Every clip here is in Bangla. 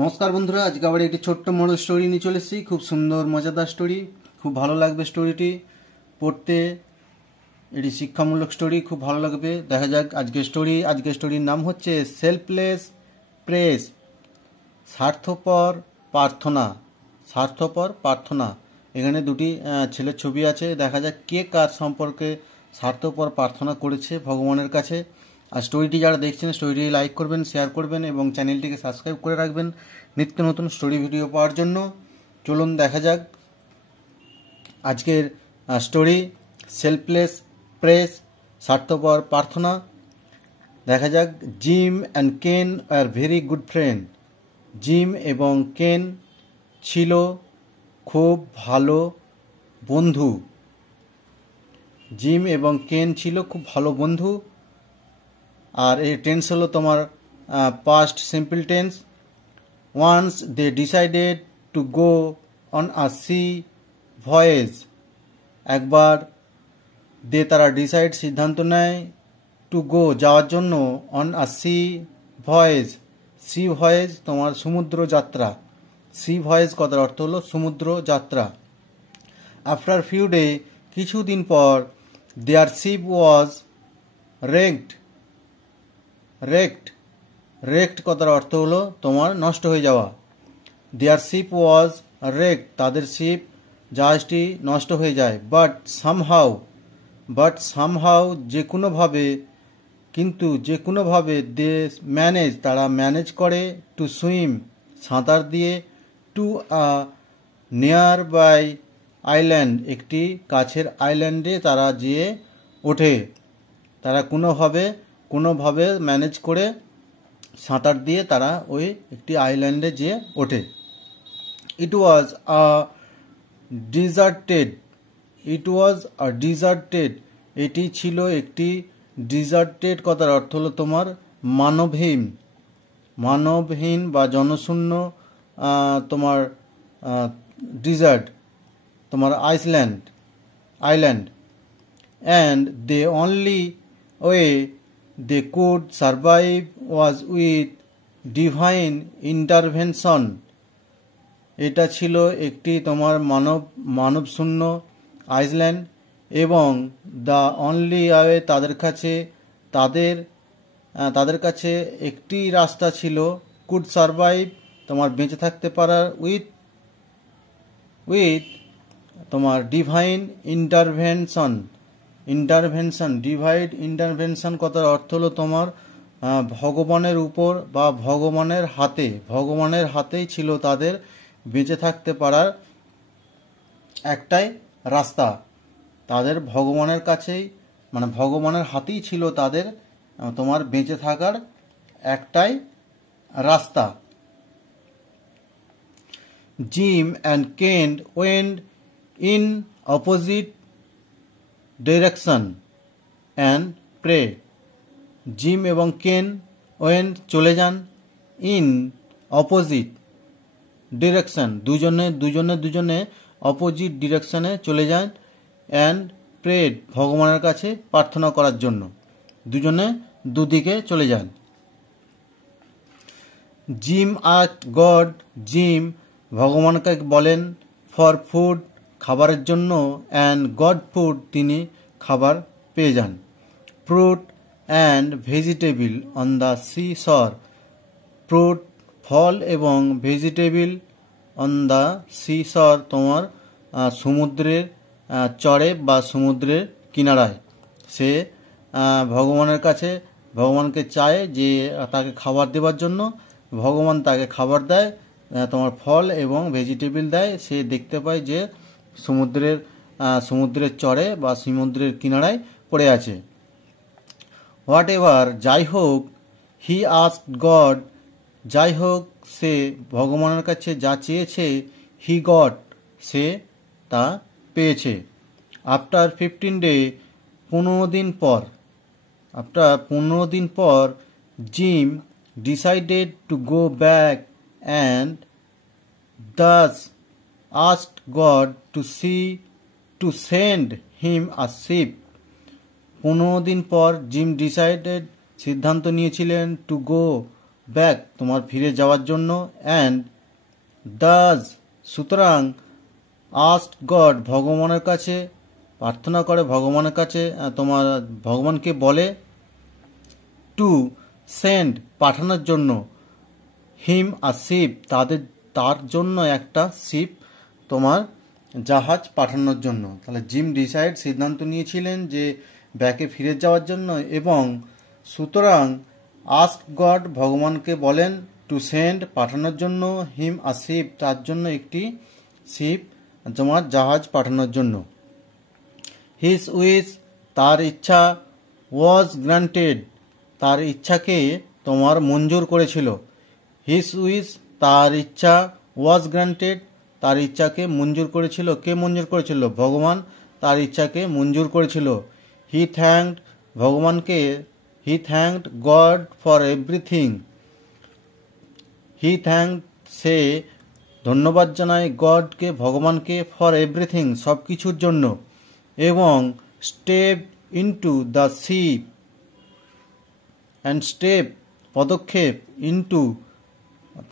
নমস্কার বন্ধুরা, আজকে আবার একটি ছোট্ট মডেল স্টোরি নিয়ে চলে এসেছি। খুব সুন্দর মজাদার স্টোরি, খুব ভালো লাগবে স্টোরিটি পড়তে। এটি শিক্ষামূলক স্টোরি, খুব ভালো লাগবে। দেখা যাক আজকের স্টোরির নাম হচ্ছে সেলফলেস প্রেস, স্বার্থপর প্রার্থনা। স্বার্থপর প্রার্থনা। এখানে দুটি ছেলের ছবি আছে। দেখা যাক কে কার সম্পর্কে স্বার্থপর প্রার্থনা করেছে ভগবানের কাছে। আর স্টোরিটি যারা দেখছেন, স্টোরিটি লাইক করবেন, শেয়ার করবেন এবং চ্যানেলটিকে সাবস্ক্রাইব করে রাখবেন নিত্য নতুন স্টোরি ভিডিও পাওয়ার জন্য। চলুন দেখা যাক আজকের স্টোরি, সেলফলেস প্রেস, স্বার্থপর প্রার্থনা। দেখা যাক। জিম অ্যান্ড কেন are very good friend. Gym এবং কেন ছিল খুব ভালো বন্ধু। জিম এবং কেন ছিল খুব ভালো বন্ধু। আর এই টেন্স হলো তোমার past simple tense. Once they decided to go on a sea voyage. একবার তারা ডিসাইড সিদ্ধান্ত নেয়, টু গো যাওয়ার জন্য, on a sea voyage. Sea voyage তোমার সমুদ্র যাত্রা। সি ভয়েজ কথার অর্থ হলো সমুদ্র যাত্রা। আফটার ফিউ ডে কিছুদিন পর, দেয়ার শিপ ওয়াজ রেকড। রেকড কথার অর্থ হলো তোমার নষ্ট হয়ে যাওয়া। দেয়ার শিপ ওয়াজ রেকড, তাদের শিপ জাহাজটি নষ্ট হয়ে যায়। বাট সামহাউ যে কোনোভাবে দে ম্যানেজ, তারা ম্যানেজ করে, টু সুইম সাঁতার দিয়ে, to a nearby island, একটি কাছের আইল্যান্ডে তারা যেয়ে ওঠে। তারা কোনোভাবে ম্যানেজ করে সাঁতার দিয়ে তারা ওই একটি আইল্যান্ডে যেয়ে ওঠে। ইট ওয়াজ আ ডিজার্টেড। এটি ছিল একটি ডিজার্টেড কথার অর্থ হলো তোমার মানবহীন বা জনশূন্য, তোমার ডিজার্ট, তোমার island. And the only way they could survive was with divine intervention. এটা ছিল একটি তোমার মানবশূন্য আইল্যান্ড, এবং দ্য অনলি ওয়ে, তাদের কাছে একটি রাস্তা ছিল, কুড সারভাইভ তোমার বেঁচে থাকতে পারার, উইথ তোমার ডিভাইন ইন্টারভেনশন কথার অর্থ হলো তোমার ভগবানের উপর বা ভগবানের হাতেই ছিল তাদের বেঁচে থাকতে পারার একটাই রাস্তা। তাদের ভগবানের কাছেই, মানে ভগবানের হাতেই ছিল তাদের তোমার বেঁচে থাকার একটাই রাস্তা। Jim and Ken went in opposite direction and pray. Jim এবং কেন চলে যান, ইন অপোজিট ডিরেকশন দুজনে অপোজিট ডিরেকশনে চলে যান, অ্যান্ড প্রেড ভগবানের কাছে প্রার্থনা করার জন্য। দুজনে দুদিকে চলে যান। জিম আস্কড গড, জিম ভগবানকে বলেন, ফর ফুড খাবারের জন্য, অ্যান্ড গড ফুড তিনি খাবার পেয়ে যান। Fruit and vegetable on the sea shore. Fruit ফল এবং vegetable on the sea shore তোমার সমুদ্রের চরে বা সমুদ্রের কিনারায়। সে ভগবানকে চায় যে তাকে খাবার দেওয়ার জন্য। ভগবান তাকে খাবার দেয়, তোমার ফল এবং ভেজিটেবল দেয়। সে দেখতে পায় যে সমুদ্রের চরে বা সমুদ্রের কিনারায় পড়ে আছে। হোয়াট এভার, যাই হোক, হি আস্কড গড, যাই হোক সে ভগবানের কাছে যা চেয়েছে, হি গট সে তা পেয়েছে। আফটার 15 ডে 15 দিন পর, gym decided to go back and thus asked God to send him a ship. 15 দিন পর জিম সিদ্ধান্ত নিয়েছিলেন, টু গো ব্যাক তোমার ফিরে যাওয়ার জন্য, অ্যান্ড দাজ সুতরাং, আস্ক গড ভগবানের কাছে প্রার্থনা করে, ভগবানের কাছে তোমার ভগবানকে বলে, টু সেন্ড পাঠানোর জন্য, হিম আ শিপ তার জন্য একটা শিপ তোমার জাহাজ পাঠানোর জন্য। তাহলে জিম ডিসাইড সিদ্ধান্ত নিয়েছিলেন যে ব্যাকে ফিরে যাওয়ার জন্য, এবং সুতরাং আস্ক গড ভগবানকে বলেন টু সেন্ড পাঠানোর জন্য, হিম আ শিপ তার জন্য একটি শিপ তোমার জাহাজ পাঠানোর জন্য। হিজ উইশ তার ইচ্ছা, ওয়াজ গ্রান্টেড তার ইচ্ছাকে তোমার মঞ্জুর করেছিল। হিজ উইশ তার ইচ্ছা, ওয়াজ গ্রান্টেড তার ইচ্ছাকে মঞ্জুর করেছিল। কে মঞ্জুর করেছিল? ভগবান তার ইচ্ছাকে মঞ্জুর করেছিল। হি থ্যাঙ্কড ভগবানকে, he thanked God for everything, he thanked সে ধন্যবাদ জানায় গডকে ভগবানকে, ফর এভরিথিং সব কিছুর জন্য, এবং step into the ship and step পদক্ষেপ, ইনটু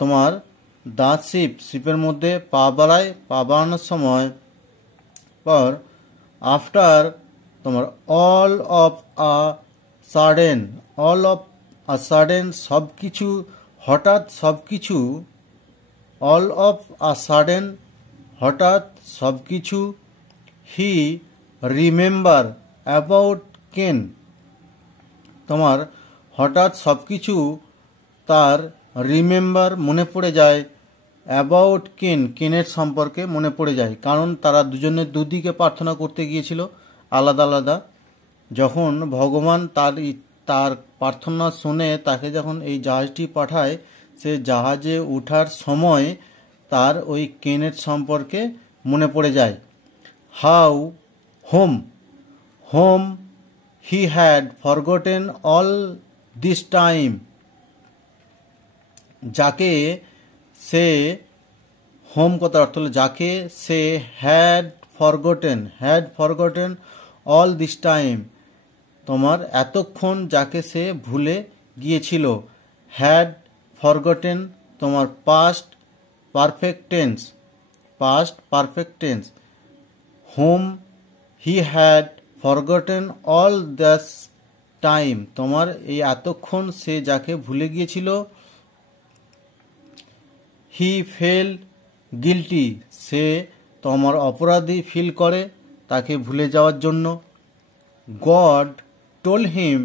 তোমার দ্য শিপ শিপের মধ্যে পা বাড়ানোর সময়, পর আফটার তোমার অল অফ আ সাডেন সব কিছু হঠাৎ, সব কিছু অল অফ আ সাডেন হঠাৎ সব কিছু, হি রিমেম্বার অ্যাবাউট কেন তোমার হঠাৎ সব কিছু তার রিমেম্বার মনে পড়ে যায়, অ্যাবাউট কেনের সম্পর্কে মনে পড়ে যায়, কারণ তারা দুজনে দুদিকে প্রার্থনা করতে গিয়েছিল আলাদা আলাদা। যখন ভগবান তার প্রার্থনা শুনে তাকে যখন এই জাহাজটি পাঠায়, সে জাহাজে ওঠার সময় তার ওই কেনের সম্পর্কে মনে পড়ে যায়। How whom he had forgotten all this time যাকে সে, হোম কথার অর্থ হলো যাকে সে, had forgotten all this time তোমার এতক্ষণ যাকে সে ভুলে গিয়েছিল। হ্যাড ফরগটেন তোমার past perfect tense, whom he had forgotten all this time তোমার এই এতক্ষণ সে যাকে ভুলে গিয়েছিল। হি ফেল গিল্টি সে তোমার অপরাধী ফিল করে তাকে ভুলে যাওয়ার জন্য। গড টোল হিম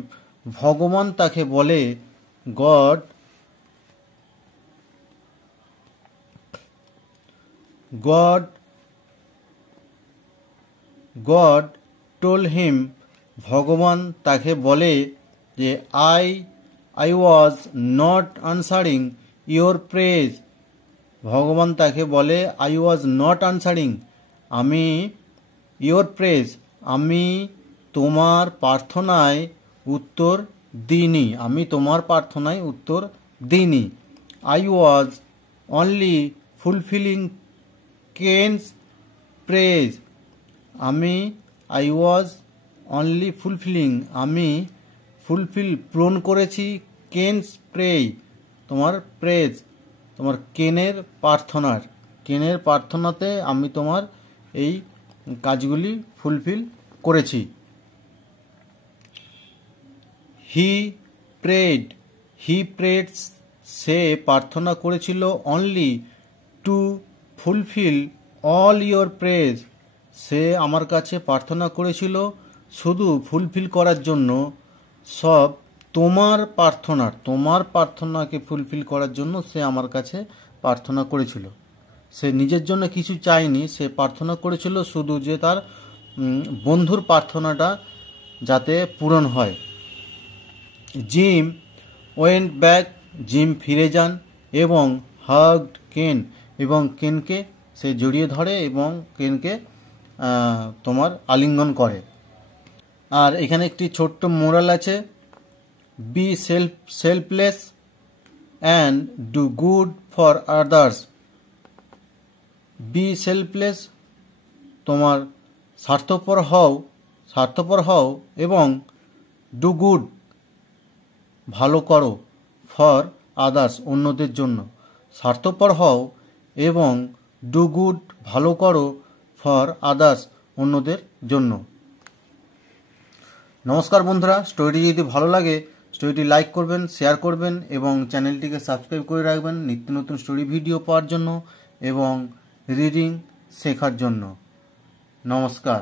ভগবান তাকে বলে, গড টোল হিম ভগবান তাকে বলে যে I was not answering your prayers ভগবান তাকে বলে আই ওয়াজ নট আনসারিং আমি ইয়োর প্রেজ আমি তোমার প্রার্থনায় উত্তর দিইনি। I was only fulfilling Ken's prayers আমি ফুলফিল পূরণ করেছি কেনস তোমার প্রেজ তোমার কেনের প্রার্থনাতে আমি তোমার এই কাজগুলি ফুলফিল করেছি। হি প্রেড সে প্রার্থনা করেছিল only to fulfil all your prayers সে আমার কাছে প্রার্থনা করেছিল শুধু ফুলফিল করার জন্য সব তোমার প্রার্থনাকে ফুলফিল করার জন্য সে আমার কাছে প্রার্থনা করেছিল। সে নিজের জন্য কিছু চায়নি, সে প্রার্থনা করেছিল শুধু যে তার বন্ধুর প্রার্থনাটা যাতে পূরণ হয়। জিম ওয়েন্ট ব্যাক জিম ফিরে যান এবং হাগড কেন এবং কেনকে সে জড়িয়ে ধরে এবং কেনকে তোমার আলিঙ্গন করে। আর এখানে একটি ছোট্ট মোরাল আছে, be selfless and do good for others. Be selfless তোমার স্বার্থপর হও এবং ডু গুড ভালো করো ফর আদার্স অন্যদের জন্য, স্বার্থপর হও এবং ডু গুড ভালো করো ফর আদার্স অন্যদের জন্য। নমস্কার বন্ধুরা, স্টোরিটি যদি ভালো লাগে স্টোরিটি লাইক করবেন, শেয়ার করবেন এবং চ্যানেলটিকে সাবস্ক্রাইব করে রাখবেন নিত্য নতুন স্টোরি ভিডিও পাওয়ার জন্য এবং রিডিং শেখার জন্য। নমস্কার।